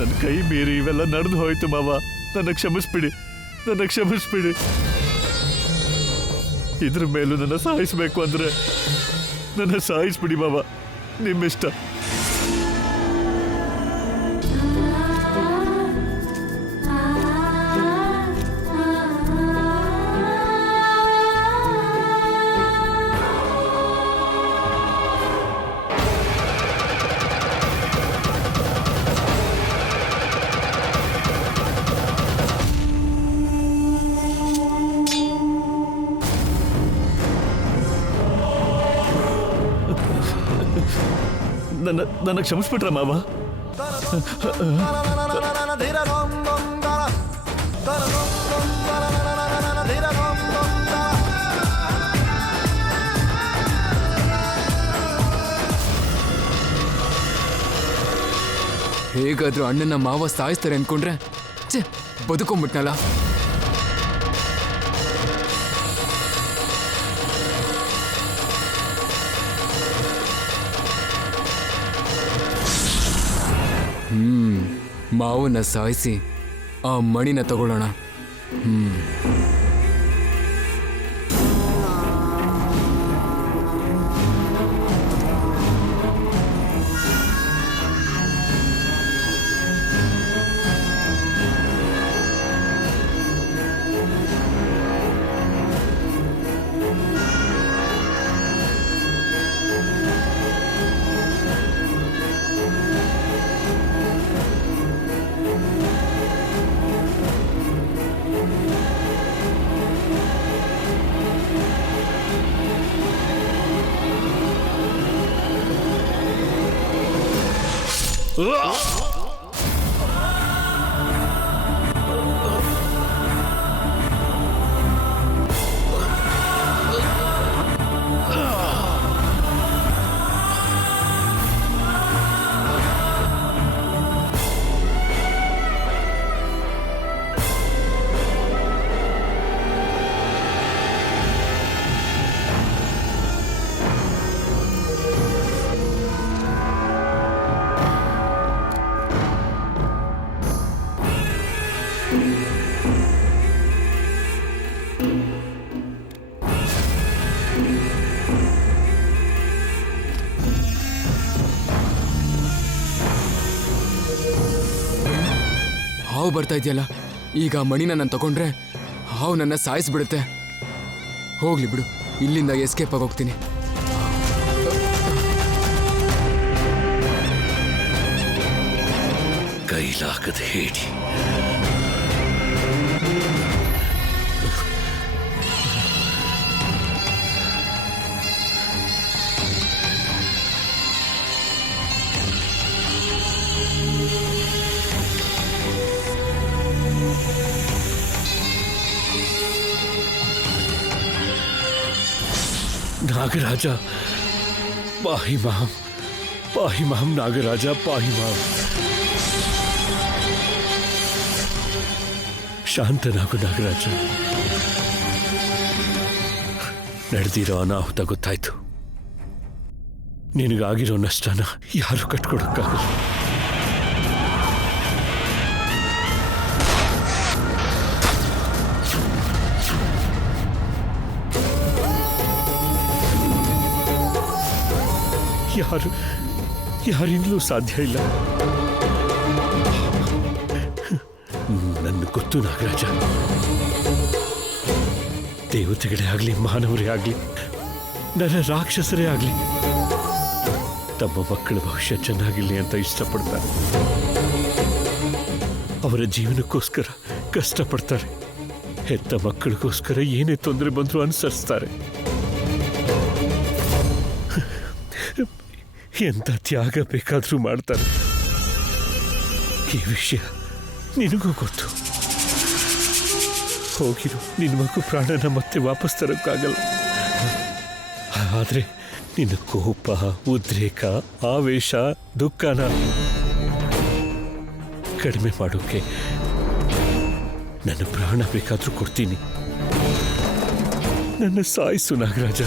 ನನ್ನ ಕೈ ಮೀರಿ ಇವೆಲ್ಲ ನಡೆದು ಹೋಯ್ತು ಮಾವ. ನನ್ನ ಕ್ಷಮಿಸ್ಬಿಡಿ, ನನ್ನ ಕ್ಷಮಿಸ್ಬಿಡಿ. ಇದ್ರ ಮೇಲೂ ನನ್ನ ಸಾಯಿಸ್ಬೇಕು ಅಂದ್ರೆ ನನ್ನ ಸಾಯಿಸ್ಬಿಡಿ ಮಾವ, ನಿಮ್ಮಿಷ್ಟ. ನನ್ನ ಕ್ಷಮಿಸ್ಬಿಟ್ರ ಮಾವ? ಹೇಗಾದ್ರೂ ಅಣ್ಣನ ಮಾವ ಸಾಯಿಸ್ತಾರೆ ಅನ್ಕೊಂಡ್ರೆ ಬದುಕೊಂಡ್ಬಿಟ್ನಲ್ಲ. ಮಾವನ್ನ ಸಾಯಿಸಿ ಆ ಮಣಿನ ತಗೊಳ್ಳೋಣ. ಹಾವು ಬರ್ತಾ ಇದೆಯಲ್ಲ, ಈಗ ಮಣಿನ ನಾನು ತಗೊಂಡ್ರೆ ಹಾವು ನನ್ನ ಸಾಯಿಸ್ಬಿಡುತ್ತೆ. ಹೋಗ್ಲಿ ಬಿಡು, ಇಲ್ಲಿಂದ ಎಸ್ಕೇಪ್ ಆಗೋಗ್ತೀನಿ. ಕೈಲಾಗದ ಹೇಳಿ नागराज पाहि माम नागराज पाहि माम. ಶಾಂತನಾಗು ನಾಗರಾಜ. ನಡೆದಿರೋ ಅನಾಹುತ ಗೊತ್ತಾಯ್ತು. ನಿನಗಾಗಿರೋ ನಷ್ಟನ ಯಾರು ಕಟ್ಕೊಡಕ್ಕಾಗಲ್ಲ. ಯಾರಿಂದಲೂ ಸಾಧ್ಯ ಇಲ್ಲ. ನನ್ನ ಗೊತ್ತು ನಾಗರಾಜ, ದೇವತೆಗಳೇ ಆಗಲಿ ಮಾನವರೇ ಆಗಲಿ ನನ್ನ ರಾಕ್ಷಸರೇ ಆಗಲಿ ತಮ್ಮ ಮಕ್ಕಳ ಭವಿಷ್ಯ ಚೆನ್ನಾಗಿರಲಿ ಅಂತ ಇಷ್ಟಪಡ್ತಾರೆ. ಅವರ ಜೀವನಕ್ಕೋಸ್ಕರ ಕಷ್ಟಪಡ್ತಾರೆ. ಹೆತ್ತ ಮಕ್ಕಳಿಗೋಸ್ಕರ ಏನೇ ತೊಂದರೆ ಬಂದರೂ ಅನುಸರಿಸ್ತಾರೆ. ಎಂಥ ತ್ಯಾಗ ಬೇಕಾದರೂ ಮಾಡ್ತಾರೆ. ಈ ವಿಷಯ ನಿನಗೂ ಗೊತ್ತು. ಹೋಗಿರು, ನಿನ್ನ ಮಗು ಪ್ರಾಣನ ಮತ್ತೆ ವಾಪಸ್ ತರೋಕ್ಕಾಗಲ್ಲ. ಆದರೆ ನಿನ್ನ ಕೋಪ, ಉದ್ರೇಕ, ಆವೇಶ, ದುಃಖನ ಕಡಿಮೆ ಮಾಡೋಕೆ ನನ್ನ ಪ್ರಾಣ ಬೇಕಾದರೂ ಕೊಡ್ತೀನಿ. ನನ್ನ ಸಾಯಿಸು ನಾಗರಾಜ.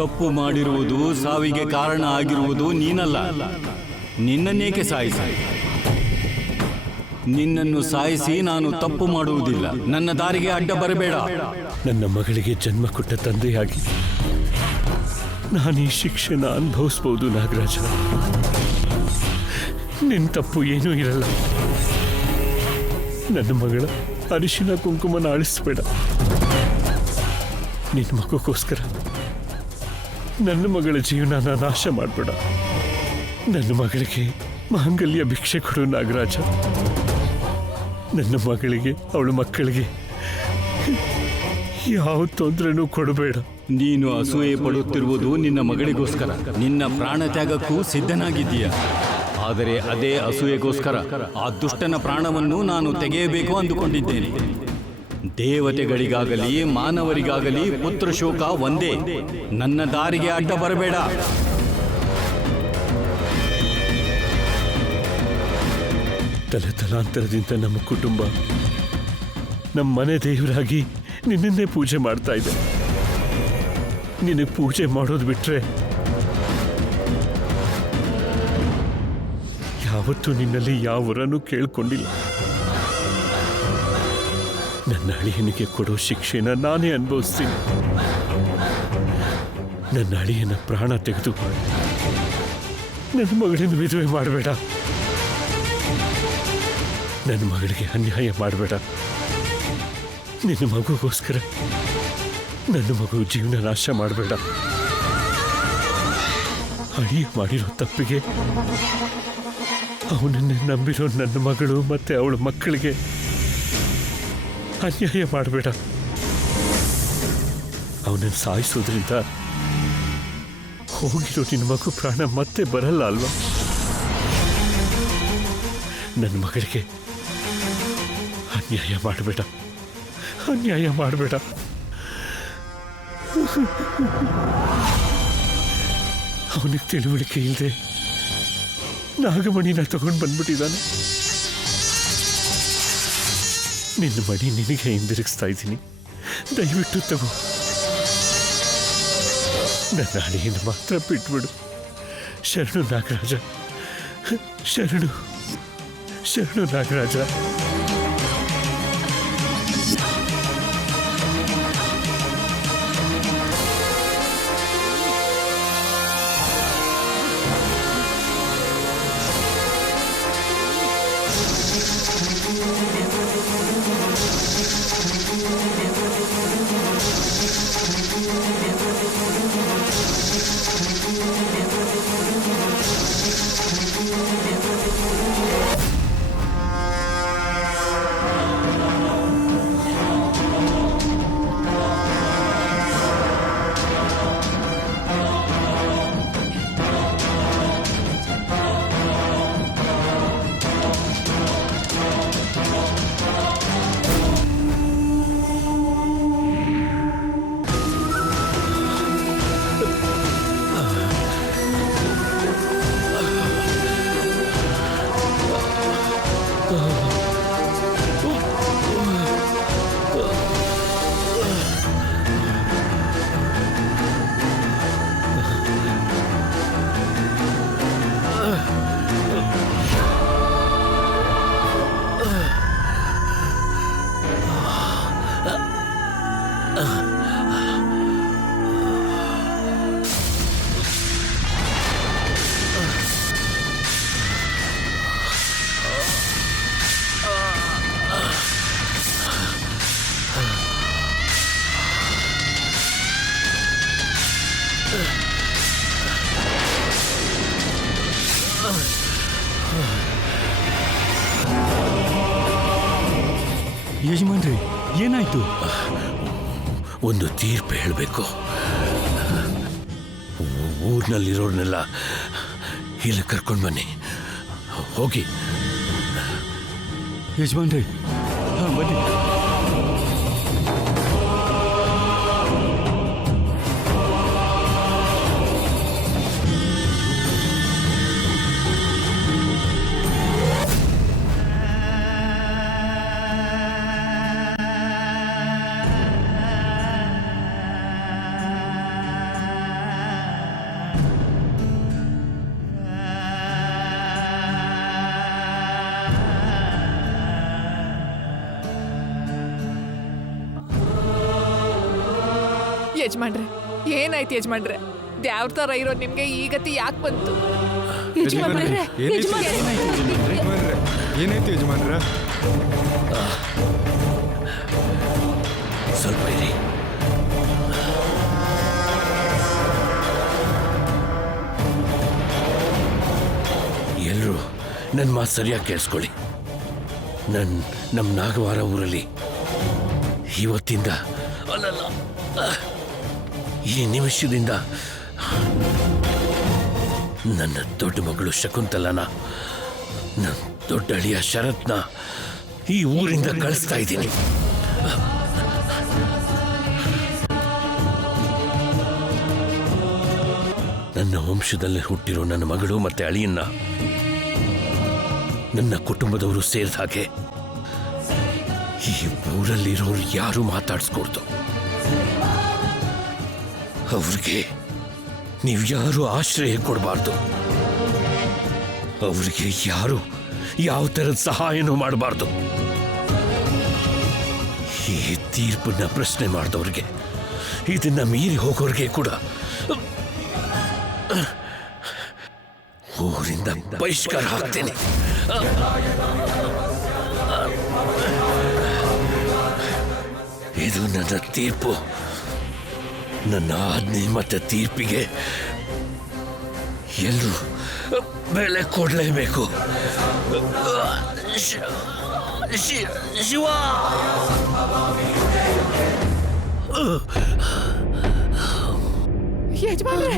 ತಪ್ಪು ಮಾಡಿರುವುದು, ಸಾವಿಗೆ ಕಾರಣ ಆಗಿರುವುದು ನೀನಲ್ಲ. ನಿನ್ನನ್ನೇಕೆ ಸಾಯಿಸಿ? ನಿನ್ನನ್ನು ಸಾಯಿಸಿ ನಾನು ತಪ್ಪು ಮಾಡುವುದಿಲ್ಲ. ನನ್ನ ದಾರಿಗೆ ಅಡ್ಡ ಬರಬೇಡ. ನನ್ನ ಮಗಳಿಗೆ ಜನ್ಮ ಕೊಟ್ಟ ತಂದೆಯಾಗಿ ನಾನು ಈ ಶಿಕ್ಷೆನ ಅನುಭವಿಸ್ಬೋದು ನಾಗರಾಜ. ನಿನ್ನ ತಪ್ಪು ಏನೂ ಇರಲ್ಲ. ನನ್ನ ಮಗಳ ಅರಿಶಿನ ಕುಂಕುಮನ ಅಳಿಸ್ಬೇಡ. ನಿನ್ನ ಮಗಕ್ಕೋಸ್ಕರ ನನ್ನ ಮಗಳ ಜೀವನನ ನಾಶ ಮಾಡಬೇಡ. ನನ್ನ ಮಗಳಿಗೆ ಮಾಂಗಲ್ಯ ಭಿಕ್ಷೆ ಕೊಡು ನಾಗರಾಜ. ನನ್ನ ಮಗಳಿಗೆ, ಅವಳ ಮಕ್ಕಳಿಗೆ ಯಾವ ತೊಂದರೆನೂ ಕೊಡಬೇಡ. ನೀನು ಅಸೂಯೆ ಪಡುತ್ತಿರುವುದು ನಿನ್ನ ಮಗಳಿಗೋಸ್ಕರ. ನಿನ್ನ ಪ್ರಾಣ ತ್ಯಾಗಕ್ಕೂ ಸಿದ್ಧನಾಗಿದ್ದೀಯ. ಆದರೆ ಅದೇ ಅಸೂಯೆಗೋಸ್ಕರ ಆ ದುಷ್ಟನ ಪ್ರಾಣವನ್ನು ನಾನು ತೆಗೆಯಬೇಕು ಅಂದುಕೊಂಡಿದ್ದೇನೆ. ದೇವತೆಗಳಿಗಾಗಲಿ ಮಾನವರಿಗಾಗಲಿ ಪುತ್ರ ಶೋಕ ಒಂದೇ. ನನ್ನ ದಾರಿಗೆ ಅಡ್ಡ ಬರಬೇಡ. ತಲಾಂತರದಿಂದ ನಮ್ಮ ಕುಟುಂಬ, ನಮ್ಮ ಮನೆ ದೇವರಾಗಿ ನಿನ್ನನ್ನೇ ಪೂಜೆ ಮಾಡ್ತಾ ಇದೆ. ನಿನಗೆ ಪೂಜೆ ಮಾಡೋದು ಬಿಟ್ರೆ ಯಾವತ್ತೂ ನಿನ್ನಲ್ಲಿ ಯಾವ ವರನೂ ಕೇಳ್ಕೊಂಡಿಲ್ಲ. ನನ್ನ ಅಳಿಯನಿಗೆ ಕೊಡೋ ಶಿಕ್ಷೆನ ನಾನೇ ಅನುಭವಿಸ್ತೀನಿ. ನನ್ನ ಅಳಿಯನ ಪ್ರಾಣ ತೆಗೆದು ನನ್ನ ಮಗಳನ್ನು ವಿಧವೆ ಮಾಡಬೇಡ. ನನ್ನ ಮಗಳಿಗೆ ಅನ್ಯಾಯ ಮಾಡಬೇಡ. ನಿನ್ನ ಮಗುಗೋಸ್ಕರ ನನ್ನ ಮಗು ಜೀವನ ನಾಶ ಮಾಡಬೇಡ. ಅಳಿಯ ಮಾಡಿರೋ ತಪ್ಪಿಗೆ ಅವನನ್ನೇ ನಂಬಿರೋ ನನ್ನ ಮಗಳು ಮತ್ತೆ ಅವಳ ಮಕ್ಕಳಿಗೆ ಅನ್ಯಾಯ ಮಾಡಬೇಡ. ಅವನನ್ನು ಸಾಯಿಸೋದ್ರಿಂದ ಹೋಗಿರೋ ನಿನ್ನ ಮಗು ಪ್ರಾಣ ಮತ್ತೆ ಬರಲ್ಲ ಅಲ್ವಾ? ನನ್ನ ಮಗಳಿಗೆ ಅನ್ಯಾಯ ಮಾಡಬೇಡ, ಅನ್ಯಾಯ ಮಾಡಬೇಡ. ಅವನಿಗೆ ತಿಳುವಳಿಕೆ ಇಲ್ಲದೆ ನಾಗಮಣಿನ ತಗೊಂಡು ಬಂದ್ಬಿಟ್ಟಿದ್ದಾನೆ. ನಿನ್ನ ಮಣಿ ನಿನಗೆ ಹಿಂದಿರುಗಿಸ್ತಾ ಇದ್ದೀನಿ. ದಯವಿಟ್ಟು ತಗೋ. ನನ್ನ ಅಳಿಯನ್ನು ಮಾತ್ರ ಬಿಟ್ಬಿಡು. ಶರಣು ನಾಗರಾಜ, ಶರಣು ಶರಣು ನಾಗರಾಜ. ಯಜಮಾನ್ರಿ, ಏನಾಯ್ತು? ಒಂದು ತೀರ್ಪು ಹೇಳಬೇಕು. ಊರಿನಲ್ಲಿರೋರ್ನೆಲ್ಲ ಇಲ್ಲಿ ಕರ್ಕೊಂಡು ಬನ್ನಿ. ಹೋಗಿ. ಯಜಮಾನ್ರಿ, ಬನ್ನಿ. ಯಜಮಾನ್ರೆ ಏನಾಯ್ತು ಯಜಮಾನ್ರೆ ದ್ಯಾವ್ರ ತರ ಇರೋ ನಿಮ್ಗೆ ಈ ಗತಿ ಯಾಕೆ ಬಂತು? ಏನಾಯ್ತು ಯಜಮಾನ್ರ? ಸ್ವಲ್ಪ ಇರಿ. ಎಲ್ಲರೂ ನನ್ನ ಮಾತು ಸರಿಯಾಗಿ ಕೇಳಿಸ್ಕೊಳ್ಳಿ. ನಮ್ಮ ನಾಗವಾರ ಊರಲ್ಲಿ ಇವತ್ತಿಂದ ಅಲ್ಲಲ್ಲ ಈ ನಿಮಿಷದಿಂದ ನನ್ನ ದೊಡ್ಡ ಮಗಳು ಶಕುಂತಲನ ನನ್ನ ದೊಡ್ಡ ಅಳಿಯ ಶರತ್ನ ಈ ಊರಿಂದ ಕಳಿಸ್ತಾ ಇದ್ದೀನಿ. ನನ್ನ ವಂಶದಲ್ಲಿ ಹುಟ್ಟಿರೋ ನನ್ನ ಮಗಳು ಮತ್ತೆ ಅಳಿಯನ್ನ ನನ್ನ ಕುಟುಂಬದವರು ಸೇರಿದ ಹಾಗೆ ಈ ಊರಲ್ಲಿರೋರು ಯಾರು ಮಾತಾಡಿಸ್ಕೊಡ್ತು. ಅವ್ರಿಗೆ ನೀವು ಯಾರು ಆಶ್ರಯ ಕೊಡಬಾರ್ದು. ಅವ್ರಿಗೆ ಯಾರು ಯಾವ ಥರದ ಸಹಾಯನೂ ಮಾಡಬಾರ್ದು. ಈ ತೀರ್ಪನ್ನ ಪ್ರಶ್ನೆ ಮಾಡಿದವ್ರಿಗೆ, ಇದನ್ನ ಮೀರಿ ಹೋಗೋರಿಗೆ ಕೂಡ ಊರಿಂದ ಬಹಿಷ್ಕಾರ ಹಾಕ್ತೇನೆ. ಇದು ನನ್ನ ತೀರ್ಪು. ನನ್ನ ಆಜ್ಞೆ ಮತ್ತೆ ತೀರ್ಪಿಗೆ ಎಲ್ಲರೂ ಬೆಲೆ ಕೊಡಲೇಬೇಕು. ಶಿವ ಯಜಮಾನ್ರೆ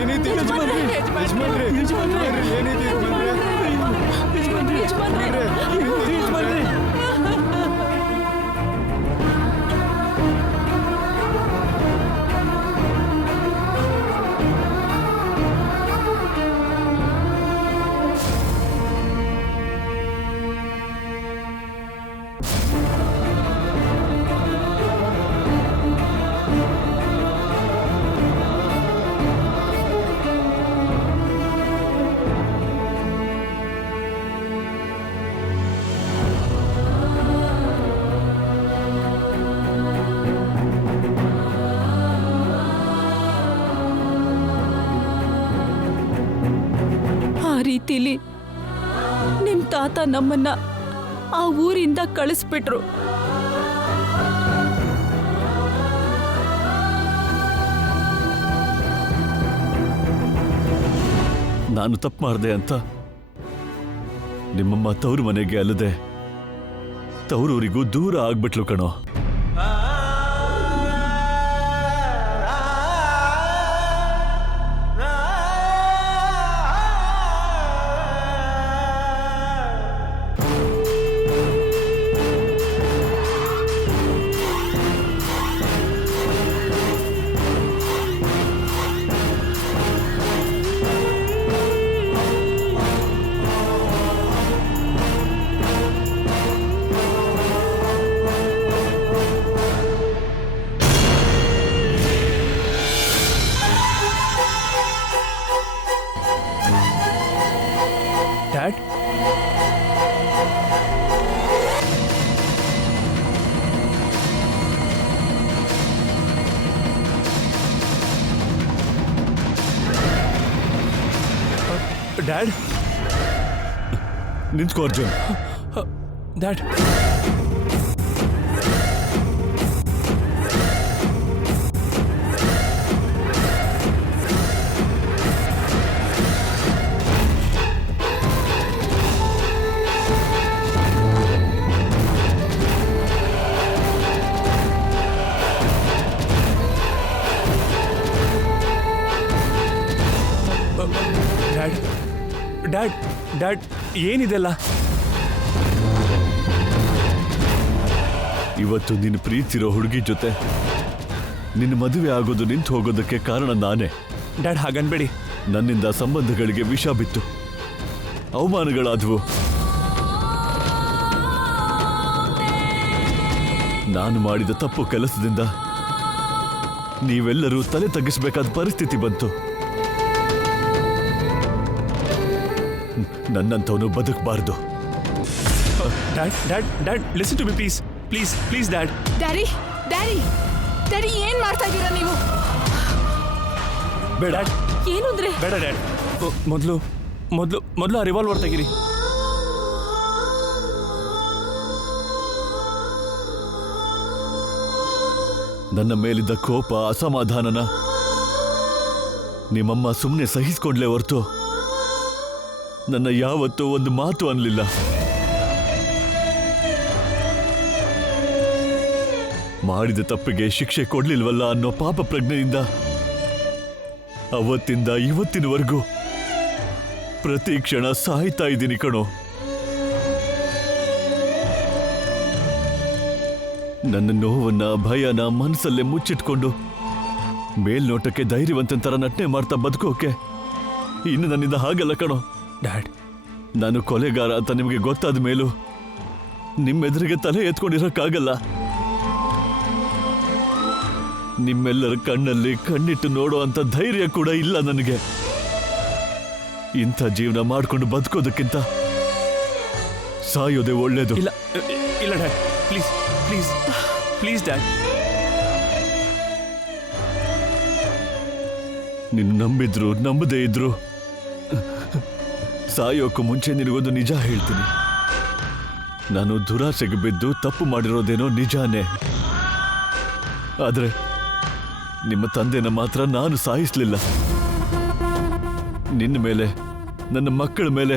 ಏನಾಯ್ತು ಯಜಮಾನ್ರೆ? ಯಜಮಾನ್ರೆ ಏನಾಯ್ತು ಯಜಮಾನ್ರೆ? ಆ ರೀತಿಲಿ ನಿಮ್ ತಾತ ನಮ್ಮನ್ನ ಆ ಊರಿಂದ ಕಳಿಸ್ಬಿಟ್ರು. ನಾನು ತಪ್ಪು ಮಾಡಿದೆ ಅಂತ ನಿಮ್ಮಮ್ಮ ತವ್ರ ಮನೆಗೆ ಅಲ್ಲದೆ ತವ್ರೂರಿಗೂ ದೂರ ಆಗ್ಬಿಟ್ಲು ಕಣೋ. ಡ್ಯಾಡ್, ಡ್ಯಾಡ್, ನಿಂತ್ಕೋ Arjun. Dad. Dad, dad, dad, ಏನಿದೆಲ್ಲ? ಇವತ್ತು ನಿನ್ನ ಪ್ರೀತಿರೋ ಹುಡುಗಿ ಜೊತೆ ನಿನ್ನ ಮದುವೆ ಆಗೋದು ನಿಂತು ಹೋಗೋದಕ್ಕೆ ಕಾರಣ ನಾನೇ. ಡ್ಯಾಡ್, ಹಾಗನ್ಬೇಡಿ. ನನ್ನಿಂದ ಸಂಬಂಧಗಳಿಗೆ ವಿಷ ಬಿತ್ತು, ಅವಮಾನಗಳಾದವು. ನಾನು ಮಾಡಿದ ತಪ್ಪು ಕೆಲಸದಿಂದ ನೀವೆಲ್ಲರೂ ತಲೆ ತಗ್ಗಿಸಬೇಕಾದ ಪರಿಸ್ಥಿತಿ ಬಂತು. ನನ್ನಂಥವನು ಬದುಕಬಾರ್ದು. Dad, dad, dad, listen to me please, please, please dad. Daddy daddy daddy ಏನ್ ಮಾಡ್ತಾ ಇದ್ದೀರಾ ನೀವು? ಬೇಡ ಏನು ಅಂದ್ರೆ ಬೇಡ ಡ್ಯಾಡ್. ಮೊದಲು ಮೊದಲು ಮೊದಲು ಆ ರಿವಾಲ್ವರ್ ತೆಗೀರಿ. ನನ್ನ ಮೇಲಿದ್ದ ಕೋಪ ಅಸಮಾಧಾನನ ನಿಮ್ಮಮ್ಮ ಸುಮ್ಮನೆ ಸಹಿಸ್ಕೊಂಡ್ಲೇ ಹೊರತು ನನ್ನ ಯಾವತ್ತೂ ಒಂದು ಮಾತು ಅನ್ಲಿಲ್ಲ. ಮಾಡಿದ ತಪ್ಪಿಗೆ ಶಿಕ್ಷೆ ಕೊಡ್ಲಿಲ್ವಲ್ಲ ಅನ್ನೋ ಪಾಪ ಪ್ರಜ್ಞೆಯಿಂದ ಅವತ್ತಿಂದ ಇವತ್ತಿನವರೆಗೂ ಪ್ರತಿ ಕ್ಷಣ ಸಾಯ್ತಾ ಇದ್ದೀನಿ ಕಣೋ. ನನ್ನ ನೋವನ್ನ ಭಯನ ಮನಸ್ಸಲ್ಲೇ ಮುಚ್ಚಿಟ್ಕೊಂಡು ಮೇಲ್ನೋಟಕ್ಕೆ ಧೈರ್ಯವಂತನ ತರ ನಟನೆ ಮಾಡ್ತಾ ಬದುಕೋಕೆ ಇನ್ನು ನನ್ನಿಂದ ಹಾಗಲ್ಲ ಕಣೋ. ಡ್ಯಾಡ್, ನಾನು ಕೊಲೆಗಾರ ಅಂತ ನಿಮಗೆ ಗೊತ್ತಾದ ಮೇಲೂ ನಿಮ್ಮೆದುರಿಗೆ ತಲೆ ಎತ್ಕೊಂಡಿರೋಕ್ಕಾಗಲ್ಲ. ನಿಮ್ಮೆಲ್ಲರ ಕಣ್ಣಲ್ಲಿ ಕಣ್ಣಿಟ್ಟು ನೋಡೋ ಅಂತ ಧೈರ್ಯ ಕೂಡ ಇಲ್ಲ ನನಗೆ. ಇಂಥ ಜೀವನ ಮಾಡ್ಕೊಂಡು ಬದುಕೋದಕ್ಕಿಂತ ಸಾಯೋದೇ ಒಳ್ಳೇದು. ಇಲ್ಲ ಇಲ್ಲ dad, please please please dad. ನಿನ್ನ ನಂಬಿದ್ರು ನಂಬದೇ ಇದ್ರು ಸಾಯೋಕ್ಕೂ ಮುಂಚೆ ನಿನಗೊಂದು ನಿಜ ಹೇಳ್ತೀನಿ. ನಾನು ದುರಾಸೆಗೆ ಬಿದ್ದು ತಪ್ಪು ಮಾಡಿರೋದೇನೋ ನಿಜಾನೇ. ಆದ್ರೆ ನಿಮ್ಮ ತಂದೆನ ಮಾತ್ರ ನಾನು ಸಾಯಿಸ್ಲಿಲ್ಲ. ನಿನ್ನ ಮೇಲೆ, ನನ್ನ ಮಕ್ಕಳ ಮೇಲೆ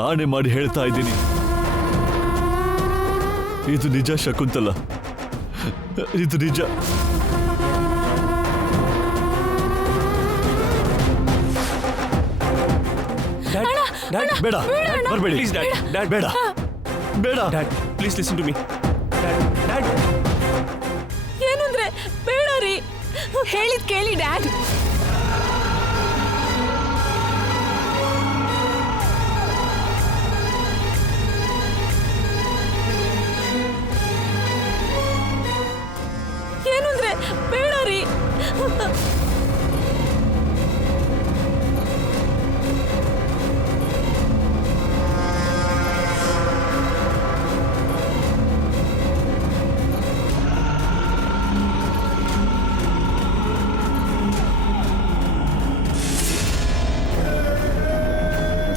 ಆಣೆ ಮಾಡಿ ಹೇಳ್ತಾ ಇದ್ದೀನಿ, ಇದು ನಿಜ ಶಕುಂತಲ, ಇದು ನಿಜ. ಡ್ಯಾಡ್ ಬೇಡ, ಬರಬೇಡಿ. Please dad. ಡ್ಯಾಡ್ ಬೇಡ, ಬೇಡ. Dad please listen to me. Dad ಏನು ಅಂದ್ರೆ ಬೇಡ ರೀ. ಹೇಳಿದ್ ಕೇಳಿ ಡ್ಯಾಡ್. ಏನು ಅಂದ್ರೆ ಬೇಡ ರೀ.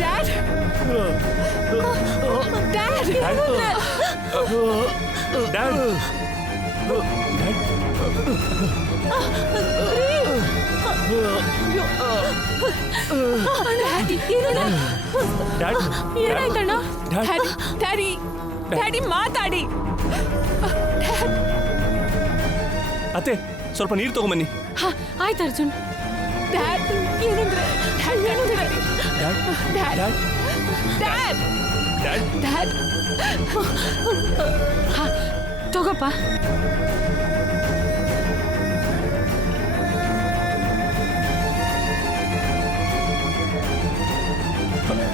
ಡ್ಯಾಡ್, ಡ್ಯಾಡ್, ಡ್ಯಾಡ್ ಡ್ಯಾಡ್ ಏನಾಯ್ತಣ್ಣ? ಡ್ಯಾಡ್ ಡ್ಯಾಡಿ, ಡ್ಯಾಡಿ ಮಾತಾಡಿ. ಅತ್ತೆ, ಸ್ವಲ್ಪ ನೀರು ತಗೊಂಬನ್ನಿ. ಆಯ್ತು ಅರ್ಜುನ್. ಡ್ಯಾಡ್, ಏನಂದ್ರೆ ಡ್ಯಾಡ್, ಏನಂದ್ರೆ dad dad, dad dad, dad dad. ತಗೋಪ್ಪ.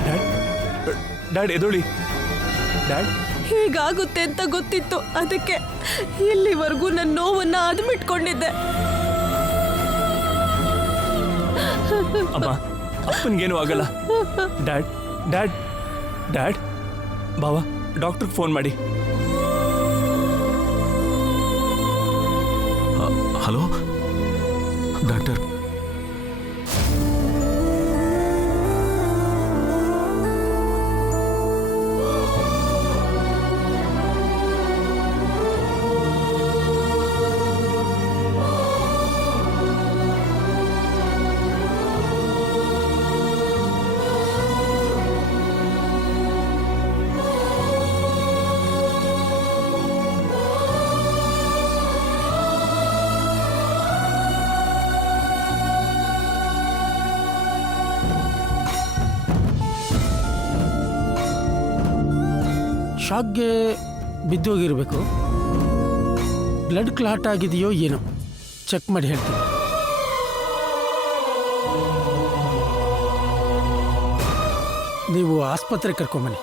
ಡ್ಯಾಡ್ ಡ್ಯಾಡ್ ಎದೊಳಿ. ಡ್ಯಾಡ್ ಹೀಗಾಗುತ್ತೆ ಅಂತ ಗೊತ್ತಿತ್ತು, ಅದಕ್ಕೆ ಇಲ್ಲಿವರೆಗೂ ನನ್ನ ನೋವನ್ನ ಅದ್ಬಿಟ್ಕೊಂಡಿದ್ದೆ. ಅಮ್ಮ, ಅಪ್ಪನಿಗೇನು ಆಗಲ್ಲ. ಡ್ಯಾಡ್ ಡ್ಯಾಡ್ ಡ್ಯಾಡ್ ಬಾವಾ, ಡಾಕ್ಟ್ರಿಗೆ ಫೋನ್ ಮಾಡಿ. Hello doctor. ಶಾಕ್ಗೆ ಬಿದ್ದೋಗಿರಬೇಕು. ಬ್ಲಡ್ ಕ್ಲಾಟ್ ಆಗಿದೆಯೋ ಏನೋ ಚೆಕ್ ಮಾಡಿ ಹೇಳ್ತೀನಿ. ನೀವು ಆಸ್ಪತ್ರೆಗೆ ಕರ್ಕೊಂಬನ್ನಿ.